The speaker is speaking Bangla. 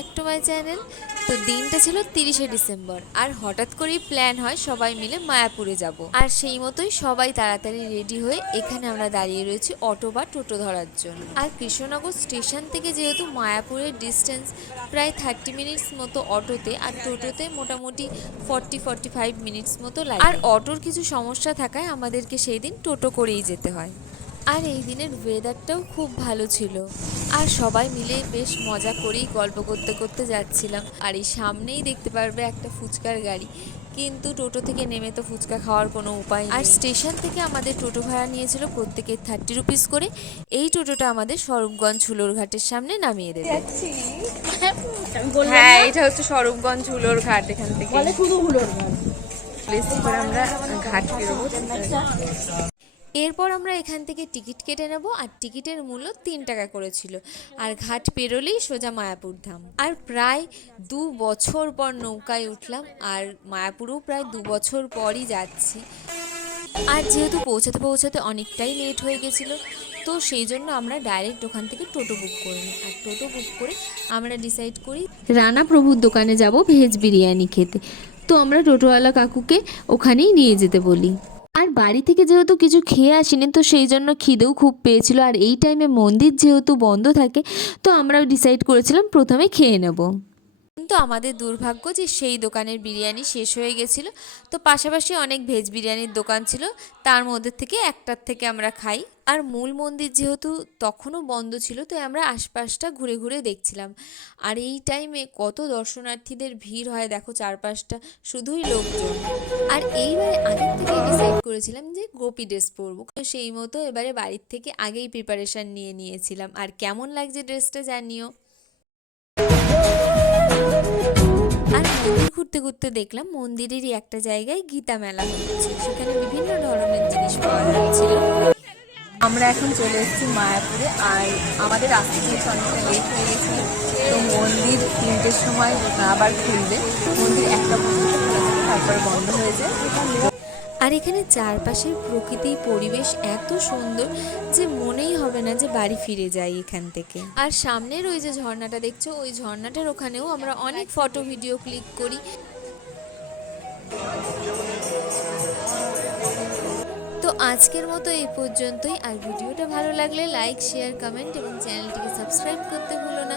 Back to my channel. তো দিনটা ছিল 30শে ডিসেম্বর, আর হঠাৎ করেই প্ল্যান হয় সবাই মিলে মায়াপুরে যাব। আর সেই মতোই সবাই তাড়াতাড়ি রেডি হয়ে এখানে আমরা দাঁড়িয়ে রয়েছি অটো বা টোটো ধরার জন্য। আর কৃষ্ণনগর স্টেশন থেকে যেহেতু মায়াপুরের ডিস্টেন্স প্রায় 30 মিনিটস মতো অটোতে, আর টোটোতে মোটামুটি 40-45 মিনিটস মতো লাগে। আর অটোর কিছু সমস্যা থাকায় আমাদেরকে সেই দিন টোটো করেই যেতে হয়। আর এই দিনের ওয়েদারটাও খুব ভালো ছিল, আর সবাই মিলে বেশ মজা করেই গল্প করতে করতে যাচ্ছিলাম। আর এই সামনেই দেখতে পারবে একটা ফুচকার গাড়ি, কিন্তু টোটো থেকে নেমে তো ফুচকা খাওয়ার কোনো উপায় নেই। আর স্টেশন থেকে আমাদের টোটো ভাড়া নিয়েছিল প্রত্যেকের 30 রুপিস করে। এই টোটোটা আমাদের স্বরূপগঞ্জ হুলোর ঘাটের সামনে নামিয়ে দেবে। হ্যাঁ, এটা হচ্ছে স্বরূপগঞ্জ হুলোর ঘাট। এখান থেকে আমরা ঘাট বেরোবো। এরপর আমরা এখান থেকে টিকিট কেটে নেব, আর টিকিটের মূল্য 3 টাকা করেছিল। আর ঘাট পেরোলেই সোজা মায়াপুর ধাম। আর প্রায় 2 বছর পর নৌকায় উঠলাম, আর মায়াপুরেও প্রায় 2 বছর পরই যাচ্ছি। আর যেহেতু পৌঁছাতে পৌঁছাতে অনেকটাই লেট হয়ে গেছিলো, তো সেই জন্য আমরা ডাইরেক্ট ওখান থেকে টোটো বুক করে নিই। আর টোটো বুক করে আমরা ডিসাইড করি রানা প্রভুর দোকানে যাব ভেজ বিরিয়ানি খেতে। তো আমরা টোটোওয়ালা কাকুকে ওখানেই নিয়ে যেতে বলি। আর বাড়ি থেকে যেহেতু কিছু খেয়ে আসিনি, তো সেই জন্য খিদেও খুব পেয়েছিল। আর এই টাইমে মন্দির যেহেতু বন্ধ থাকে, তো আমরা ডিসাইড করেছিলাম প্রথমে খেয়ে নেব। কিন্তু আমাদের দুর্ভাগ্য যে সেই দোকানের বিরিয়ানি শেষ হয়ে গেছিল। তো পাশাপাশি অনেক ভেজ বিরিয়ানির দোকান ছিল, তার মধ্যে থেকে একটার থেকে আমরা খাই। আর মূল মন্দির যেহেতু তখনও বন্ধ ছিল, তো আমরা আশপাশটা ঘুরে ঘুরে দেখছিলাম। আর এই টাইমে কত দর্শনার্থীদের ভিড় হয় দেখো, চারপাশটা শুধুই লোকজন। আর এইবারে আগের থেকে ডিসাইড করেছিলাম যে গোপী ড্রেস পরবো, তো সেই মতো এবারে বাড়ির থেকে আগেই প্রিপারেশান নিয়ে নিয়েছিলাম। আর কেমন লাগছে ড্রেসটা জানিও। আর মন্দির ঘুরতে ঘুরতে দেখলাম মন্দিরেরই একটা জায়গায় গীতা মেলা হচ্ছে, সেখানে বিভিন্ন ধরনের জিনিস পাওয়া যাচ্ছিল। আমরা এখন চলে এসেছি মায়াপুরে, আর আমাদের আসতে যেহেতু অনেকটা লেট হয়ে গেছিল, তো মন্দির 3টের সময় আবার খুলবে। মন্দির 1টা পর্যন্ত খোলা থাকে, তারপরে বন্ধ হয়ে যায়। আর এখানে চারপাশের প্রকৃতি পরিবেশ এত সুন্দর যে মনেই হবে না যে বাড়ি ফিরে যাই এখান থেকে। আর সামনের ওই যে ঝর্ণাটা দেখছো, ওই ঝর্ণাটার ওখানেও আমরা অনেক ফটো ভিডিও ক্লিক করি। তো আজকের মতো এই পর্যন্তই। আর ভিডিওটা ভালো লাগলে লাইক, শেয়ার, কমেন্ট এবং চ্যানেলটিকে সাবস্ক্রাইব করতে ভুলো না।